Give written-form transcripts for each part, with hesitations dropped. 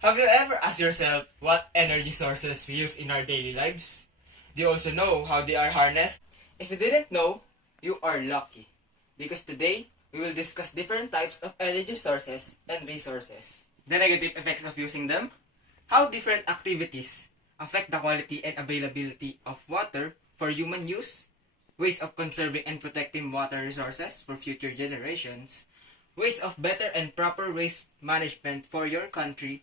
Have you ever asked yourself what energy sources we use in our daily lives? Do you also know how they are harnessed? If you didn't know, you are lucky. Because today, we will discuss different types of energy sources and resources. The negative effects of using them, how different activities affect the quality and availability of water for human use, ways of conserving and protecting water resources for future generations, ways of better and proper waste management for your country,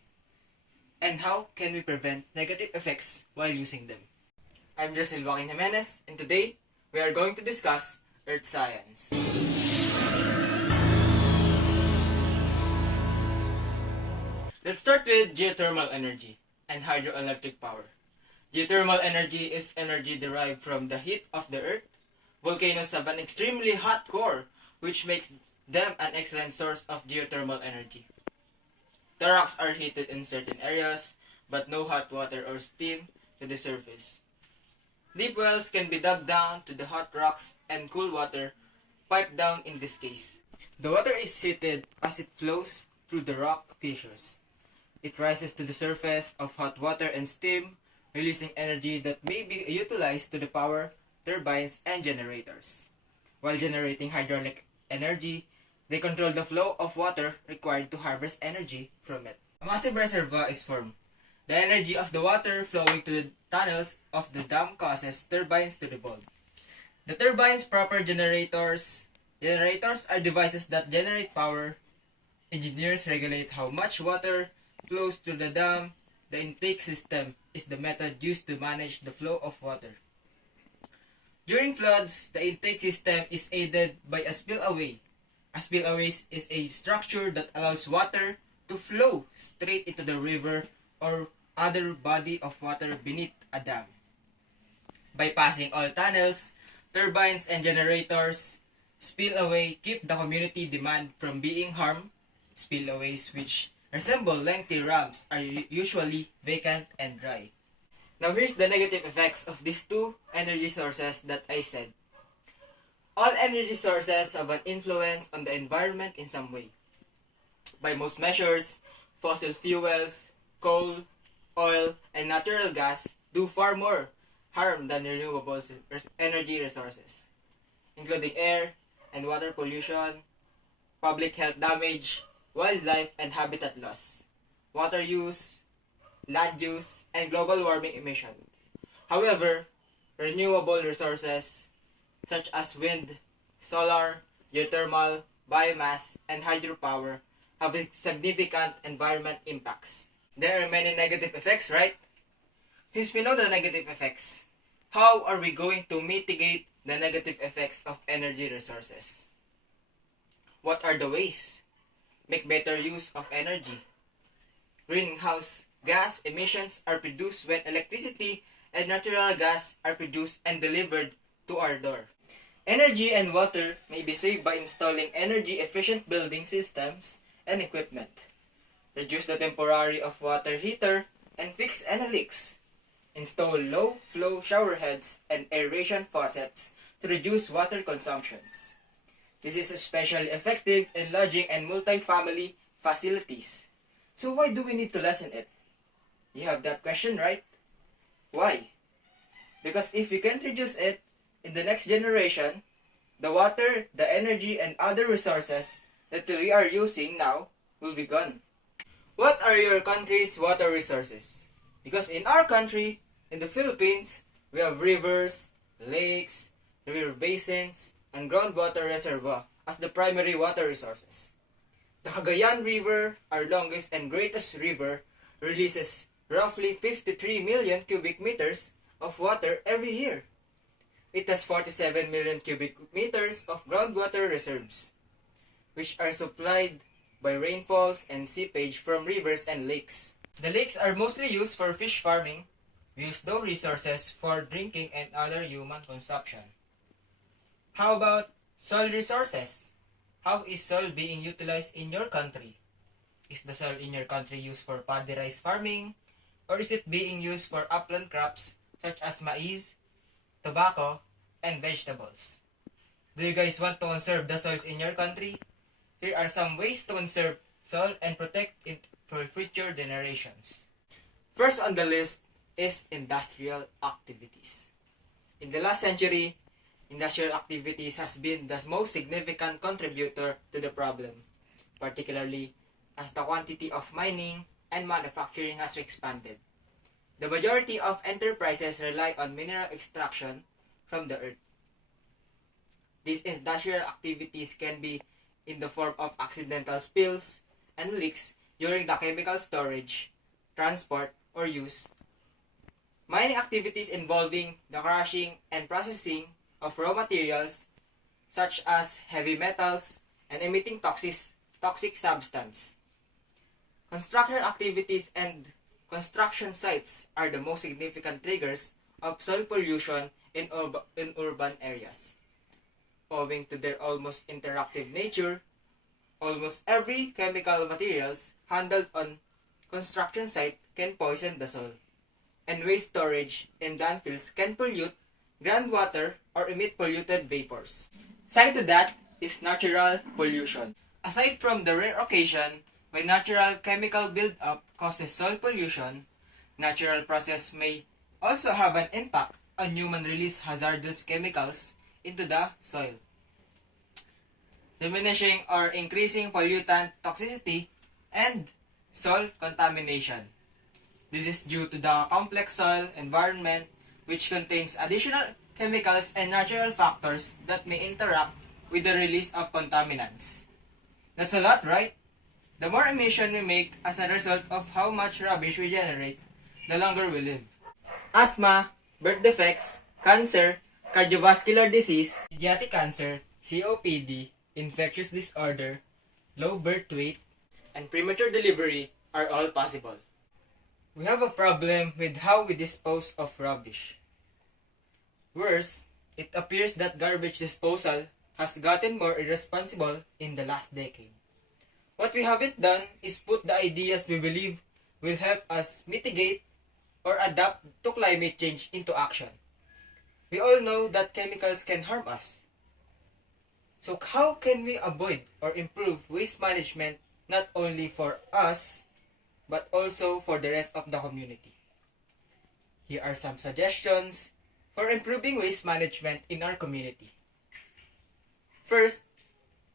and how can we prevent negative effects while using them. I'm Jezreel Joacquin Jimenez, and today we are going to discuss Earth Science. Let's start with geothermal energy and hydroelectric power. Geothermal energy is energy derived from the heat of the earth. Volcanoes have an extremely hot core, which makes them an excellent source of geothermal energy. The rocks are heated in certain areas, but no hot water or steam to the surface. Deep wells can be dug down to the hot rocks and cool water piped down in this case. The water is heated as it flows through the rock fissures. It rises to the surface of hot water and steam, releasing energy that may be utilized to the power turbines and generators. While generating hydraulic energy, they control the flow of water required to harvest energy from it. A massive reservoir is formed. The energy of the water flowing to the tunnels of the dam causes turbines to revolve. The turbines' proper generators are devices that generate power. Engineers regulate how much water flows through the dam. The intake system is the method used to manage the flow of water. During floods, the intake system is aided by a spillway. A spillway is a structure that allows water to flow straight into the river or other body of water beneath a dam. Bypassing all tunnels, turbines, and generators, spillway keep the community demand from being harmed. Spillways, which resemble lengthy ramps, are usually vacant and dry. Now here's the negative effects of these two energy sources that I said. All energy sources have an influence on the environment in some way. By most measures, fossil fuels, coal, oil, and natural gas do far more harm than renewable energy resources, including air and water pollution, public health damage, wildlife and habitat loss, water use, land use, and global warming emissions. However, renewable resources such as wind, solar, geothermal, biomass, and hydropower have significant environment impacts. There are many negative effects, right? Since we know the negative effects, how are we going to mitigate the negative effects of energy resources? What are the ways? Make better use of energy. Greenhouse gas emissions are produced when electricity and natural gas are produced and delivered to our door. Energy and water may be saved by installing energy-efficient building systems and equipment. Reduce the temporary of water heater and fix any leaks. Install low-flow shower heads and aeration faucets to reduce water consumptions. This is especially effective in lodging and multi-family facilities. So why do we need to lessen it? You have that question, right? Why? Because if we can't reduce it, in the next generation, the water, the energy, and other resources that we are using now will be gone. What are your country's water resources? Because in our country, in the Philippines, we have rivers, lakes, river basins, and groundwater reservoir as the primary water resources. The Cagayan River, our longest and greatest river, releases roughly 53 million cubic meters of water every year. It has 47 million cubic meters of groundwater reserves, which are supplied by rainfalls and seepage from rivers and lakes. The lakes are mostly used for fish farming. We use those resources for drinking and other human consumption. How about soil resources? How is soil being utilized in your country? Is the soil in your country used for paddy rice farming? Or is it being used for upland crops such as maize, tobacco, and vegetables? Do you guys want to conserve the soils in your country? Here are some ways to conserve soil and protect it for future generations. First on the list is industrial activities. In the last century, industrial activities has been the most significant contributor to the problem, particularly as the quantity of mining and manufacturing has expanded. The majority of enterprises rely on mineral extraction from the earth. These industrial activities can be in the form of accidental spills and leaks during the chemical storage, transport, or use. Mining activities involving the crushing and processing of raw materials such as heavy metals and emitting toxic substance. Construction activities and construction sites are the most significant triggers of soil pollution in urban areas. Owing to their almost interactive nature, almost every chemical materials handled on construction site can poison the soil, and waste storage in landfills can pollute groundwater or emit polluted vapors. Second to that is natural pollution. Aside from the rare occasion when natural chemical buildup causes soil pollution, natural process may also have an impact on human release hazardous chemicals into the soil, diminishing or increasing pollutant toxicity and soil contamination. This is due to the complex soil environment which contains additional chemicals and natural factors that may interact with the release of contaminants. That's a lot, right? The more emission we make as a result of how much rubbish we generate, the longer we live. Asthma, birth defects, cancer, cardiovascular disease, pediatric cancer, COPD, infectious disorder, low birth weight, and premature delivery are all possible. We have a problem with how we dispose of rubbish. Worse, it appears that garbage disposal has gotten more irresponsible in the last decade. What we haven't done is put the ideas we believe will help us mitigate or adapt to climate change into action. We all know that chemicals can harm us. So how can we avoid or improve waste management not only for us, but also for the rest of the community? Here are some suggestions for improving waste management in our community. First,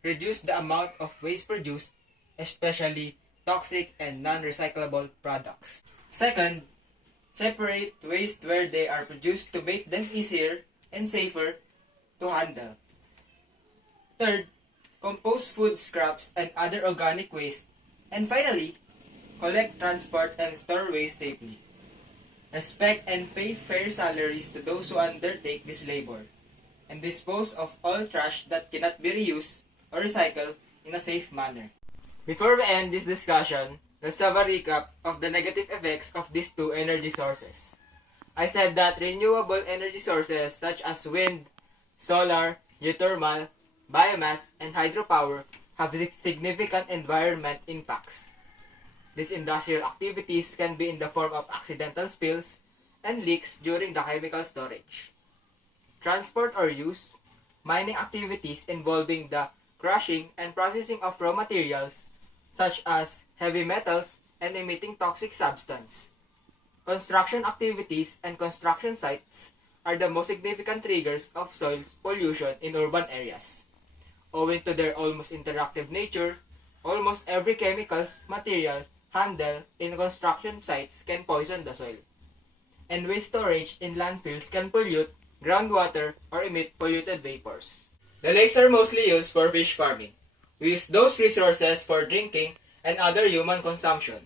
reduce the amount of waste produced, especially toxic and non-recyclable products. Second, separate waste where they are produced to make them easier and safer to handle. Third, compost food scraps and other organic waste. And finally, collect, transport, and store waste safely. Respect and pay fair salaries to those who undertake this labor, and dispose of all trash that cannot be reused or recycled in a safe manner. Before we end this discussion, let's have a recap of the negative effects of these two energy sources. I said that renewable energy sources such as wind, solar, geothermal, biomass, and hydropower have significant environment impacts. These industrial activities can be in the form of accidental spills and leaks during the chemical storage. Transport or use, mining activities involving the crushing and processing of raw materials such as heavy metals and emitting toxic substance. Construction activities and construction sites are the most significant triggers of soil pollution in urban areas. Owing to their almost interactive nature, almost every chemicals material handled in construction sites can poison the soil, and waste storage in landfills can pollute groundwater or emit polluted vapors. The lakes are mostly used for fish farming. We use those resources for drinking and other human consumption.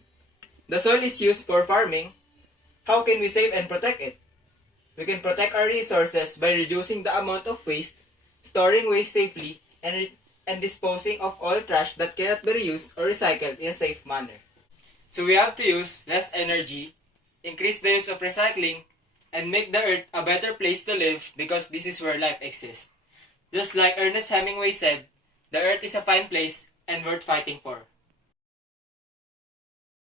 The soil is used for farming. How can we save and protect it? We can protect our resources by reducing the amount of waste, storing waste safely, and disposing of all trash that cannot be reused or recycled in a safe manner. So we have to use less energy, increase the use of recycling, and make the earth a better place to live because this is where life exists. Just like Ernest Hemingway said, the earth is a fine place and worth fighting for.